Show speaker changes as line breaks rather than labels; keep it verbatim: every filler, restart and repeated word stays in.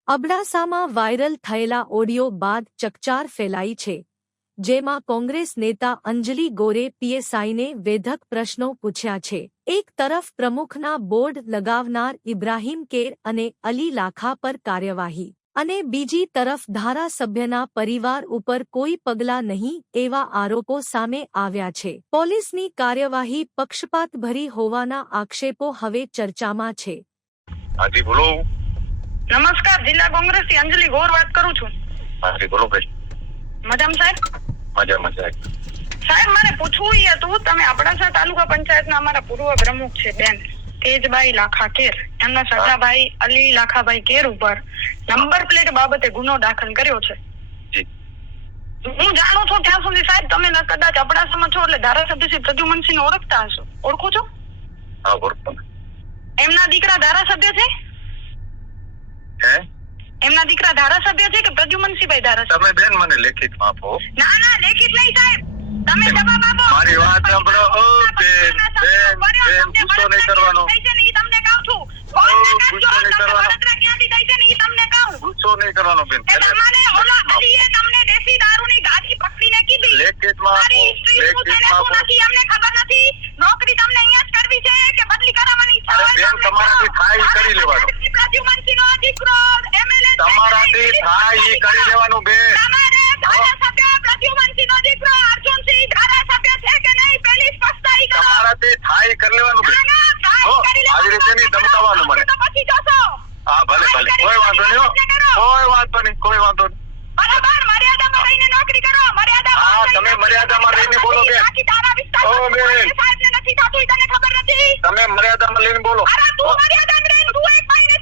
અબડાસામાં viral થયેલા audio બાદ ચકચાર ફેલાઈ છે, જેમાં કોંગ્રેસ નેતા અંજલિ ગોરે પીએસઆઈને વેધક પ્રશ્નો પૂછ્યા છે. એક તરફ પ્રમુખના બોર્ડ લગાવનાર ઇબ્રાહીમ કેર અને અલી લાખા પર કાર્યવાહી અને બીજી તરફ ધારાસભ્યના પરિવાર ઉપર કોઈ પગલાં નહીં એવા આરોપો સામે આવ્યા છે. પોલીસની કાર્યવાહી પક્ષપાતભરી હોવાના આક્ષેપો હવે ચર્ચામાં છે.
હાજી બોલો.
નમસ્કાર, જિલ્લા કોંગ્રેસ થી અંજલિ ગોર વાત કરું છું.
હાજી બોલો ભાઈ.
મજામાં સાહેબ?
મજામાં સાહેબ.
સાહેબ મારે પૂછવું એ હતું, તમે અબડાસા તાલુકા પંચાયતના અમારા પૂર્વ પ્રમુખ છે બેન તેજભાઈ લાખા કેર, એમના સગાભાઈ અલી લાખાભાઈ કેર ઉપર નંબર પ્લેટ બાબતે ગુનો દાખલ કર્યો છે. હું જાણું છું ત્યાં સુધી સાહેબ તમે કદાચ અબડાસામાં છો એટલે ધારાસભ્ય શ્રી પ્રદ્યુમનસિંહ ને ઓળખતા હશો. ઓળખો છો?
હા ઓળખો.
એમના દીકરા ધારાસભ્ય છે?
હે?
એમના દીકરા ધારાસભ્ય છે કે પ્રદ્યુમનસિંહભાઈ ધારાસભ્ય?
તમે બેન મને લેખિતમાં આપો.
ના ના લેખિત નહીં સાહેબ, તમે જવાબ આપો.
મારી વાત સાંભળો. ઓ બેન બેન બેન ગુસ્સો નહીં કરવાનો.
તમને કહું છું
ગુસ્સો નહીં કરવાનો.
ક્યાંથી થઈ છે ને ઈ તમને કહું.
ગુસ્સો નહીં કરવાનો બેન.
મને ઓલા અલીએ તમને દેશી દારૂની ગાડી પકડીને કીધી.
લેખિતમાં આપો.
મારી હિસ્ટ્રી શું છે ને શું નથી અમને ખબર નથી. નોકરી તમને અહીંયા જ કરવી છે કે બદલી કરાવવાની ઈચ્છા
અરે
હોય?
બેન તમારાથી થાય ઈ કરી લેવાનું.
પ્રદ્યુમનસિંહનો દીકરો એમએલએ
તમારાથી થાય ઈ કરી લેવાનું બેન.
તમારે ધારાસભ્ય પ્રદ્યુમનસિંહનો દીકરો અર્જુનસિંહ ધારાસભ્ય છે કે નહીં પેલી સ્પષ્ટતા ઈ કરો.
તમારાથી થાય ઈ કરી લેવાનું બેન.
ના, ના, થાય
હો,
કરી લેવાનું.
આવી રીતે નહીં ધમકાવવાનું મને.
તો પછી જોશો.
હા ભલે ભલે કોઈ વાંધો નહીં હો. કોઈ વાંધો નહીં કોઈ વાંધો નહીં.
બરાબર, મર્યાદામાં રહીને નોકરી કરો. મર્યાદામાં
હા તમે મર્યાદામાં રહીને બોલો બેન.
બાકી તારા વિસ્તારમાં
ઓ બેન.
સાહેબને નથી થતું ઈ તને ખબર નથી.
તમે મર્યાદામાં લઈને બોલો.
અરે તું મર્યાદામાં રહીને તું એક મહિને